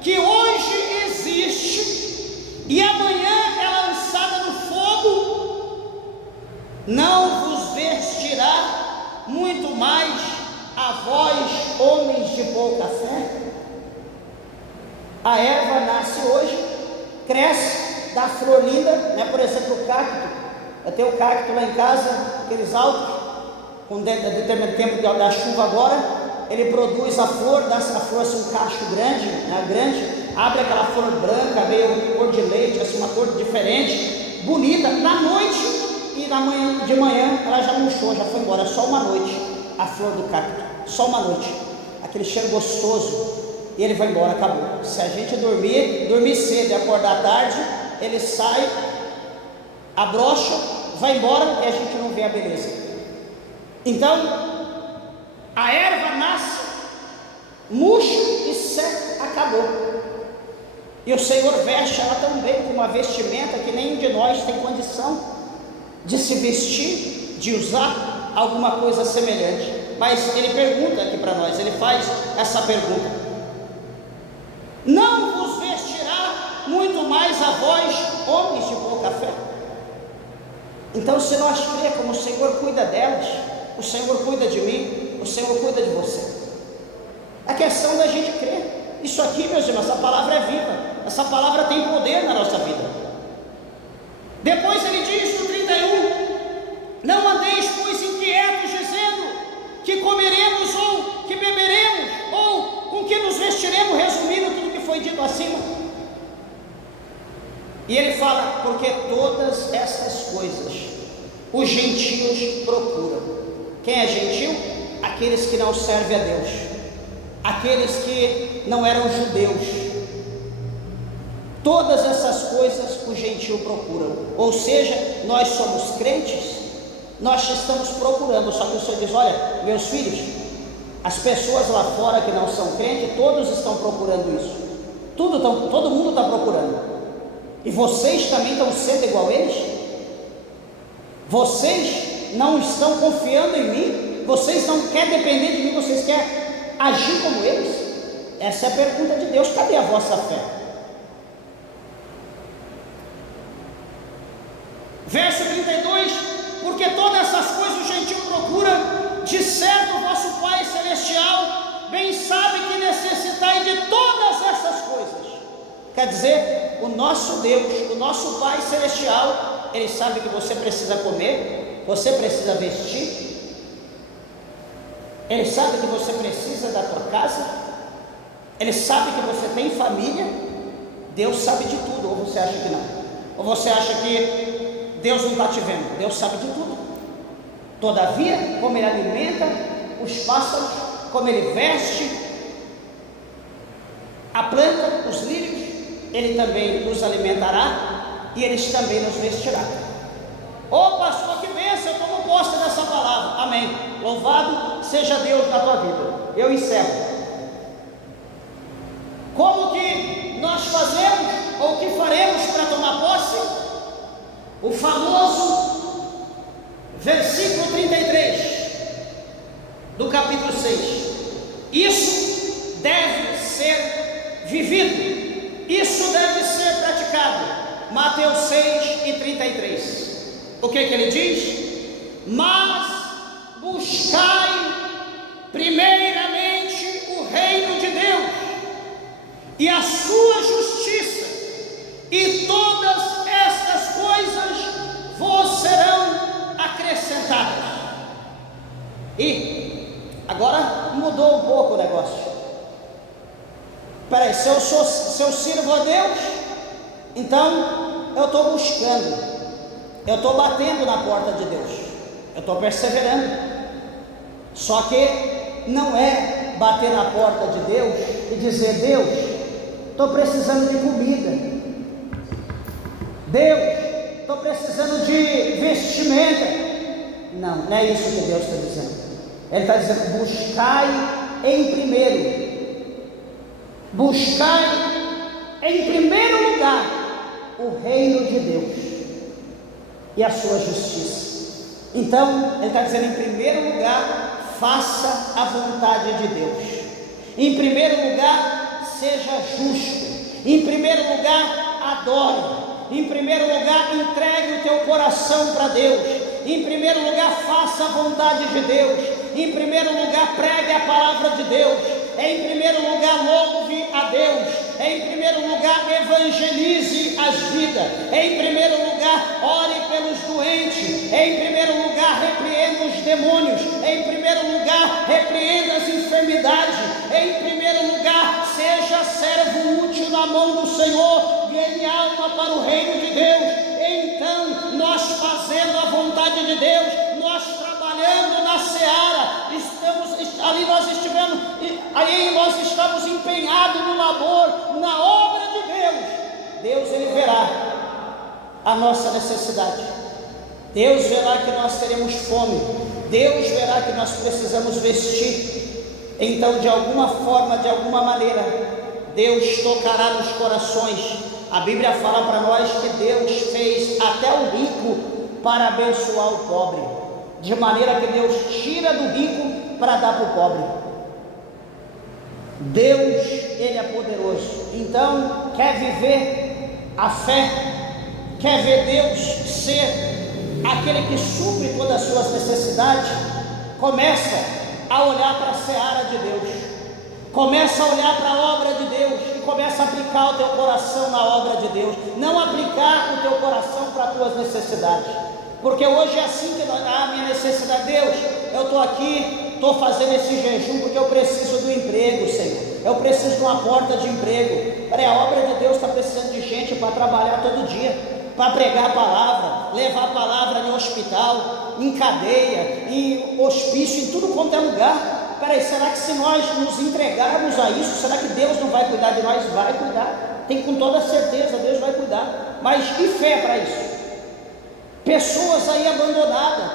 que hoje existe e amanhã é lançada no fogo, não vos vestirá muito mais a vós, homens de pouca fé? A erva nasce hoje, cresce, dá flor linda, né? Por exemplo, o cacto. Eu tenho o cacto lá em casa, aqueles altos, com determinado tempo da chuva agora, ele produz a flor, dá a flor assim, um cacho grande, né? Grande, abre aquela flor branca, meio cor de leite, assim, uma cor diferente, bonita. Na noite e de manhã ela já murchou, já foi embora. Só uma noite a flor do cacto, só uma noite, aquele cheiro gostoso, e ele vai embora, acabou. Se a gente dormir cedo e acordar tarde, ele sai, abrocha, vai embora e a gente não vê a beleza. Então a erva nasce, murcha e seca, acabou. E o Senhor veste ela também com uma vestimenta que nenhum de nós tem condição de se vestir, de usar alguma coisa semelhante. Mas ele pergunta aqui para nós, ele faz essa pergunta: não vos vestirá muito mais a vós, homens de pouca fé? Então, se nós cremos como o Senhor cuida delas, o Senhor cuida de mim, o Senhor cuida de você. A questão da gente crer. Isso aqui, meus irmãos, essa palavra é viva, essa palavra tem poder na nossa vida. Depois ele diz no 31: não andeis, pois, inquietos, dizendo que comeremos, ou que beberemos, ou com que nos vestiremos, resumindo tudo que foi dito acima. E ele fala: porque todas essas coisas os gentios procuram. Quem é gentil? Aqueles que não servem a Deus, aqueles que não eram judeus. Todas essas coisas o gentio procuram. Ou seja, nós somos crentes, nós estamos procurando. Só que o Senhor diz: olha, meus filhos, as pessoas lá fora que não são crentes, todos estão procurando isso. Todo mundo está procurando. E vocês também estão sendo igual a eles? Vocês não estão confiando em mim? Vocês não querem depender de mim? Vocês querem agir como eles? Essa é a pergunta de Deus. Cadê a vossa fé? Verso 32: porque todas essas coisas o gentio procura, de certo o vosso Pai Celestial bem sabe que necessitai de todas essas coisas. Quer dizer, o nosso Deus, o nosso Pai Celestial, Ele sabe que você precisa comer, você precisa vestir, Ele sabe que você precisa da tua casa, Ele sabe que você tem família. Deus sabe de tudo, ou você acha que não? Ou você acha que Deus não está te vendo? Deus sabe de tudo. Todavia, como Ele alimenta os pássaros, como Ele veste a planta, os lírios, Ele também nos alimentará e Ele também nos vestirá. Ô pastor, que bênção, eu tomo posse dessa palavra. Amém. Louvado seja Deus na tua vida. Eu encerro. Como que nós fazemos, ou o que faremos para tomar posse? O famoso versículo 33 do capítulo 6. Isso deve ser vivido, isso deve ser praticado. Mateus 6 e 33. O que ele diz? Mas buscai buscai primeiramente o reino de Deus e a sua justiça, e todas estas coisas vos serão acrescentadas. E agora mudou um pouco o negócio. Peraí, se eu sirvo a Deus, então eu estou buscando, eu estou batendo na porta de Deus, eu estou perseverando. Só que não é bater na porta de Deus e dizer: Deus, estou precisando de comida, Deus, estou precisando de vestimenta. Não é isso que Deus está dizendo. Ele está dizendo: buscai em primeiro, buscai em primeiro lugar o reino de Deus e a sua justiça. Então ele está dizendo: em primeiro lugar, faça a vontade de Deus. Em primeiro lugar, seja justo. Em primeiro lugar, adore. Em primeiro lugar, entregue o teu coração para Deus. Em primeiro lugar, faça a vontade de Deus. Em primeiro lugar, pregue a palavra de Deus. Em primeiro lugar, louve a Deus. Em primeiro lugar, evangelize as vidas. Em primeiro lugar, ore pelos doentes. Em primeiro lugar, repreenda os demônios. Em primeiro lugar, repreenda as enfermidades. Em primeiro lugar, seja servo útil na mão do Senhor. Ganhe alma para o reino de Deus. Então, nós fazendo a vontade de Deus, nós trabalhando na seara, nós estamos empenhados no labor, na obra de Deus. Deus, Ele verá a nossa necessidade. Deus verá que nós teremos fome. Deus verá que nós precisamos vestir. Então, de alguma forma, de alguma maneira, Deus tocará nos corações. A Bíblia fala para nós que Deus fez até o rico para abençoar o pobre, de maneira que Deus tira do rico para dar para o pobre. Deus, Ele é poderoso. Então, quer viver a fé, quer ver Deus ser aquele que supre todas as suas necessidades, começa a olhar para a seara de Deus, começa a olhar para a obra de Deus e começa a aplicar o teu coração na obra de Deus, não aplicar o teu coração para as tuas necessidades, porque hoje é assim que minha necessidade, Deus, eu estou aqui, estou fazendo esse jejum porque eu preciso do emprego, Senhor, eu preciso de uma porta de emprego. Peraí, a obra de Deus está precisando de gente para trabalhar todo dia, para pregar a palavra, levar a palavra em hospital, em cadeia, em hospício, em tudo quanto é lugar. Peraí, será que se nós nos entregarmos a isso, será que Deus não vai cuidar de nós? Vai cuidar, tem com toda certeza, Deus vai cuidar. Mas e fé para isso? Pessoas aí abandonadas,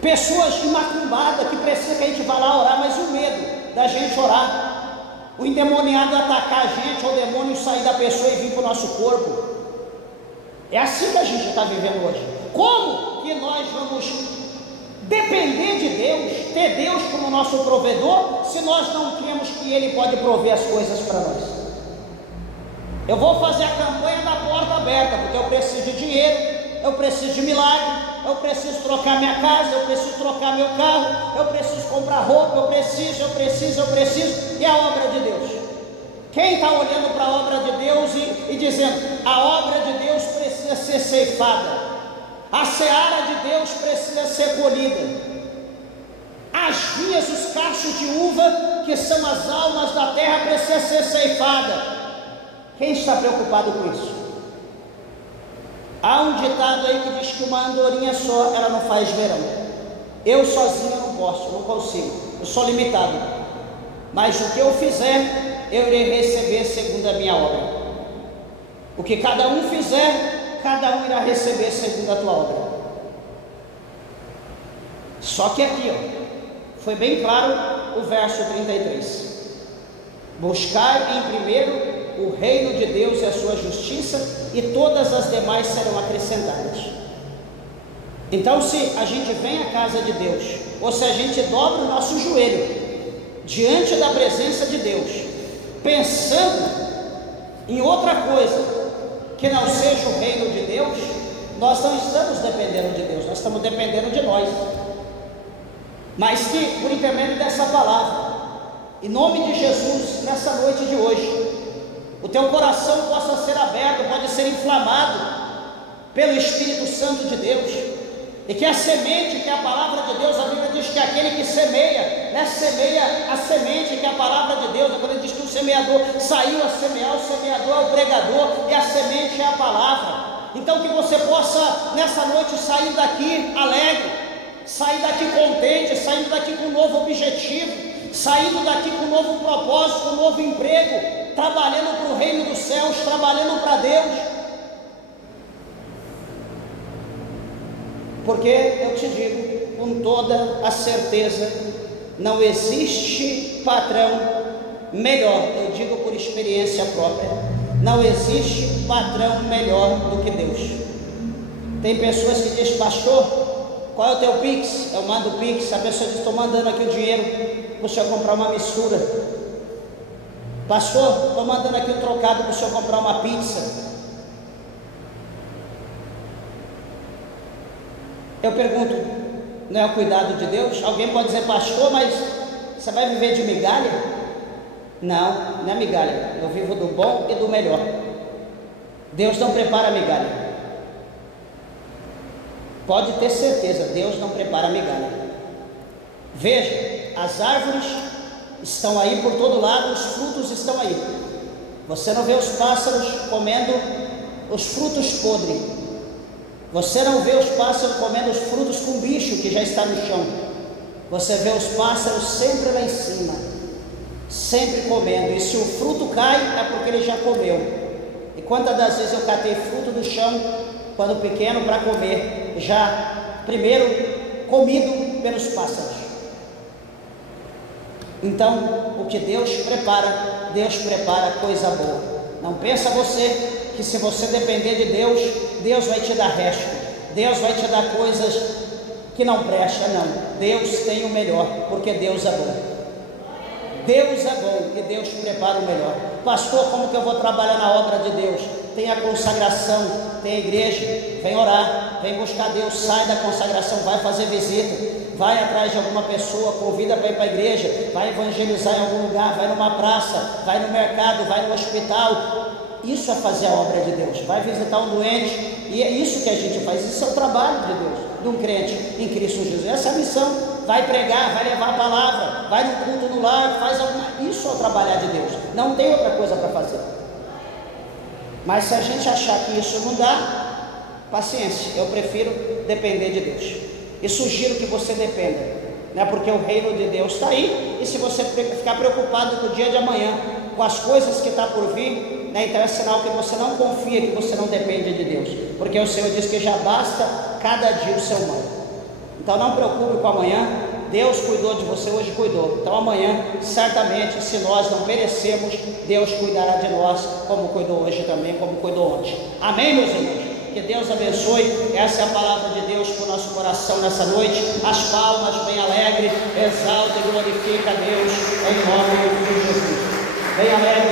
pessoas macumbadas, que precisa que a gente vá lá orar, mas e o medo da gente orar? O endemoniado atacar a gente, ou o demônio sair da pessoa e vir para o nosso corpo. É assim que a gente está vivendo hoje. Como que nós vamos depender de Deus, ter Deus como nosso provedor, se nós não cremos que Ele pode prover as coisas para nós? Eu vou fazer a campanha da porta aberta, porque eu preciso de dinheiro, eu preciso de milagre, eu preciso trocar minha casa, eu preciso trocar meu carro, eu preciso comprar roupa, eu preciso, e a obra de Deus? Quem está olhando para a obra de Deus e dizendo: a obra de Deus precisa ser ceifada, a seara de Deus precisa ser colhida, as vinhas, os cachos de uva, que são as almas da terra, precisam ser ceifadas? Quem está preocupado com isso? Há um ditado aí que diz que uma andorinha só, ela não faz verão. Eu sozinho não posso, não consigo, eu sou limitado, mas o que eu fizer, eu irei receber segundo a minha obra. O que cada um fizer, cada um irá receber segundo a tua obra. Só que aqui, foi bem claro o verso 33: buscar em primeiro o reino de Deus e a sua justiça, e todas as demais serão acrescentadas. Então, se a gente vem à casa de Deus, ou se a gente dobra o nosso joelho diante da presença de Deus, pensando em outra coisa que não seja o reino de Deus, nós não estamos dependendo de Deus, nós estamos dependendo de nós. mas que por intermédio dessa palavra, em nome de Jesus, nessa noite de hoje, o teu coração possa ser aberto, pode ser inflamado pelo Espírito Santo de Deus, e que a semente, que é a palavra de Deus, a Bíblia diz que aquele que semeia, né, semeia a semente, que é a palavra de Deus. Quando ele diz que o semeador saiu a semear, o semeador é o pregador, e a semente é a palavra. Então que você possa nessa noite sair daqui alegre, sair daqui contente, saindo daqui com um novo objetivo, saindo daqui com um novo propósito, com um novo emprego, trabalhando para o reino dos céus, trabalhando para Deus. Porque eu te digo com toda a certeza, não existe patrão melhor, eu digo por experiência própria, não existe patrão melhor do que Deus. Tem pessoas que dizem: pastor, qual é o teu Pix? Eu mando o Pix. A pessoa diz: estou mandando aqui o dinheiro para o senhor comprar uma mistura. Pastor, estou mandando aqui o trocado para o senhor comprar uma pizza. Eu pergunto, não é o cuidado de Deus? Alguém pode dizer: pastor, mas você vai viver de migalha? Não, não é migalha, eu vivo do bom e do melhor. Deus não prepara migalha, pode ter certeza, Deus não prepara migalha. Veja, as árvores estão aí por todo lado, os frutos estão aí. Você não vê os pássaros comendo os frutos podres, você não vê os pássaros comendo os frutos com bicho que já está no chão. Você vê os pássaros sempre lá em cima, sempre comendo, e se o fruto cai é porque ele já comeu. E quantas das vezes eu catei fruto do chão quando pequeno para comer, já primeiro comido pelos pássaros. Então o que Deus prepara coisa boa. Não pensa você que se você depender de Deus, Deus vai te dar resto, Deus vai te dar coisas que não prestam. Não, Deus tem o melhor, porque Deus é bom. Deus é bom e Deus prepara o melhor. Pastor, como que eu vou trabalhar na obra de Deus? Tem a consagração, tem a igreja, vem orar, vem buscar Deus, sai da consagração, vai fazer visita, vai atrás de alguma pessoa, convida para ir para a igreja, vai evangelizar em algum lugar, vai numa praça, vai no mercado, vai no hospital. Isso é fazer a obra de Deus. Vai visitar um doente, e é isso que a gente faz. Isso é o trabalho de Deus, de um crente em Cristo Jesus. Essa é a missão. Vai pregar, vai levar a palavra, vai no culto no lar, faz alguma... Isso é o trabalhar de Deus. Não tem outra coisa para fazer. Mas se a gente achar que isso não dá, paciência, eu prefiro depender de Deus. E sugiro que você dependa, né? Porque o reino de Deus está aí. E se você ficar preocupado com o dia de amanhã, com as coisas que está por vir, né? Então é sinal que você não confia, que você não depende de Deus, porque o Senhor diz que já basta cada dia o seu mal. Então não preocupe com amanhã, Deus cuidou de você, hoje cuidou. Então amanhã, certamente, se nós não perecemos, Deus cuidará de nós, como cuidou hoje também, como cuidou ontem. Amém, meus irmãos? Que Deus abençoe. Essa é a palavra de Deus para o nosso coração nessa noite. As palmas bem alegre, exalta e glorifica a Deus em nome de Jesus. Bem alegre.